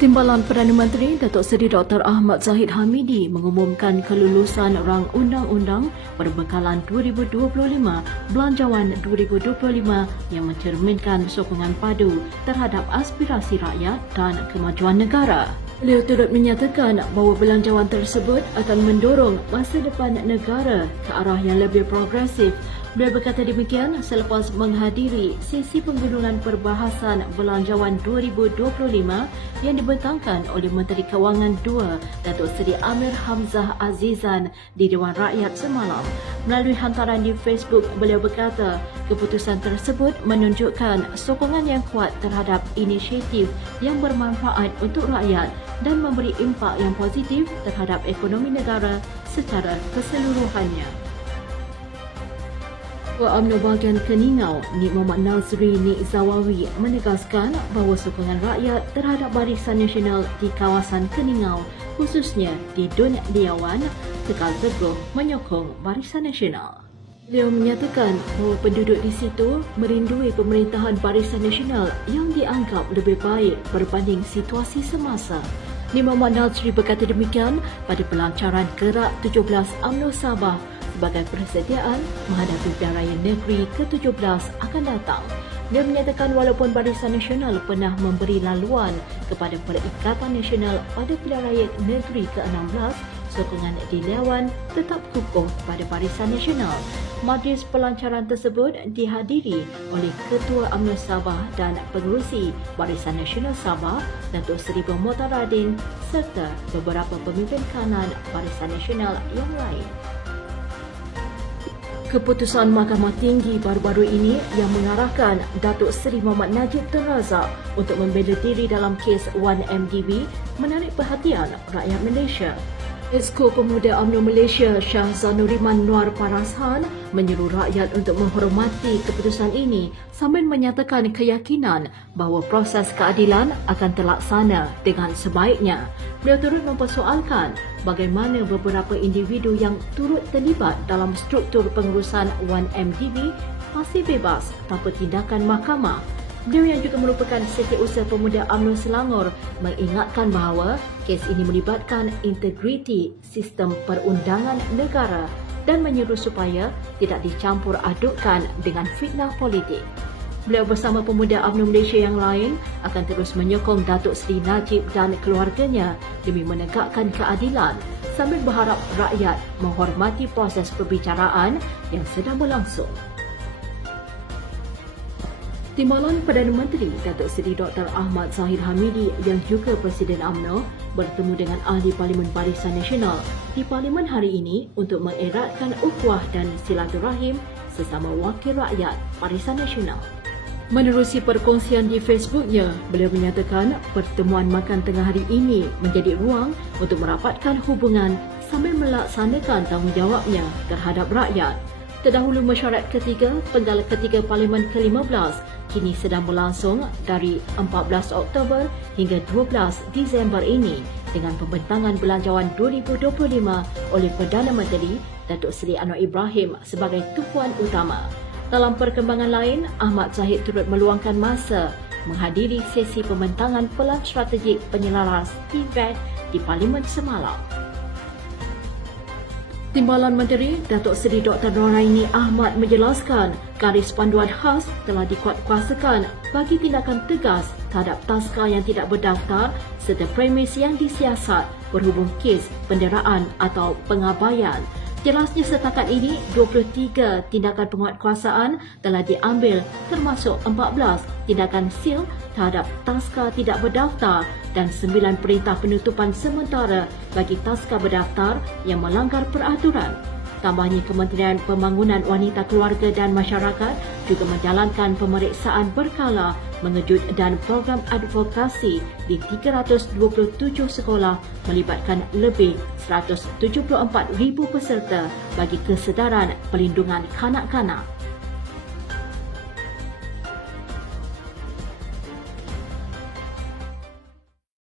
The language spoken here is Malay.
Timbalan Perdana Menteri Datuk Seri Dr. Ahmad Zahid Hamidi mengumumkan kelulusan rang undang-undang perbekalan 2025 Belanjawan 2025 yang mencerminkan sokongan padu terhadap aspirasi rakyat dan kemajuan negara. Beliau turut menyatakan bahawa belanjawan tersebut akan mendorong masa depan negara ke arah yang lebih progresif. Beliau berkata demikian selepas menghadiri sesi penggulungan perbahasan Belanjawan 2025 yang dibentangkan oleh Menteri Kewangan II, Datuk Seri Amir Hamzah Azizan di Dewan Rakyat semalam. Melalui hantaran di Facebook, beliau berkata keputusan tersebut menunjukkan sokongan yang kuat terhadap inisiatif yang bermanfaat untuk rakyat dan memberi impak yang positif terhadap ekonomi negara secara keseluruhannya. Ketua UMNO bahagian Keningau, Nik Muhammad Nazri Nik Zawawi menegaskan bahawa sokongan rakyat terhadap Barisan Nasional di kawasan Keningau, khususnya di Dun Diawan, kekal teguh menyokong Barisan Nasional. Beliau menyatakan bahawa penduduk di situ merindui pemerintahan Barisan Nasional yang dianggap lebih baik berbanding situasi semasa. Nik Muhammad Nazri berkata demikian pada pelancaran Gerak 17 UMNO Sabah sebagai persediaan menghadapi Pilihan Raya Negeri ke-17 akan datang. Dia menyatakan walaupun Barisan Nasional pernah memberi laluan kepada Perikatan Nasional pada Pilihan Raya Negeri ke-16, sokongan di Dewan tetap kukuh pada Barisan Nasional. Majlis pelancaran tersebut dihadiri oleh Ketua UMNO Sabah dan Pengerusi Barisan Nasional Sabah, Datuk Seri Mutaradin serta beberapa pemimpin kanan Barisan Nasional yang lain. Keputusan Mahkamah Tinggi baru-baru ini yang mengarahkan Datuk Seri Muhammad Najib Tun Razak untuk membela diri dalam kes 1MDB menarik perhatian rakyat Malaysia. Esko Pemuda UMNO Malaysia Shah Zanuriman Nur Parashan menyeru rakyat untuk menghormati keputusan ini sambil menyatakan keyakinan bahawa proses keadilan akan terlaksana dengan sebaiknya. Beliau turut mempersoalkan bagaimana beberapa individu yang turut terlibat dalam struktur pengurusan 1MDB masih bebas tanpa tindakan mahkamah. Beliau yang juga merupakan Setiausaha Pemuda UMNO Selangor mengingatkan bahawa kes ini melibatkan integriti sistem perundangan negara dan menyuruh supaya tidak dicampur adukkan dengan fitnah politik. Beliau bersama pemuda UMNO Malaysia yang lain akan terus menyokong Datuk Seri Najib dan keluarganya demi menegakkan keadilan sambil berharap rakyat menghormati proses perbicaraan yang sedang berlangsung. Timbalan Perdana Menteri Datuk Seri Dr. Ahmad Zahid Hamidi yang juga Presiden UMNO bertemu dengan ahli Parlimen Barisan Nasional di Parlimen hari ini untuk mengeratkan ukhuwah dan silaturahim sesama wakil rakyat Barisan Nasional. Menerusi perkongsian di Facebooknya, beliau menyatakan pertemuan makan tengah hari ini menjadi ruang untuk merapatkan hubungan sambil melaksanakan tanggungjawabnya terhadap rakyat. Terdahulu mesyuarat ketiga, penggala ketiga Parlimen ke-15 kini sedang berlangsung dari 14 Oktober hingga 12 Disember ini dengan pembentangan Belanjawan 2025 oleh Perdana Menteri Datuk Seri Anwar Ibrahim sebagai tumpuan utama. Dalam perkembangan lain, Ahmad Zahid turut meluangkan masa menghadiri sesi pembentangan Pelan Strategik Penyelaras TVET di Parlimen semalam. Timbalan Menteri Datuk Seri Dr. Noraini Ahmad menjelaskan garis panduan khas telah dikuatkuasakan bagi tindakan tegas terhadap taska yang tidak berdaftar serta premis yang disiasat berhubung kes penderaan atau pengabaian. Jelasnya setakat ini 23 tindakan penguatkuasaan telah diambil termasuk 14 tindakan sil terhadap taska tidak berdaftar dan 9 perintah penutupan sementara bagi taska berdaftar yang melanggar peraturan. Tambahnya, Kementerian Pembangunan Wanita Keluarga dan Masyarakat juga menjalankan pemeriksaan berkala, mengejut dan program advokasi di 327 sekolah melibatkan lebih 174,000 peserta bagi kesedaran pelindungan kanak-kanak.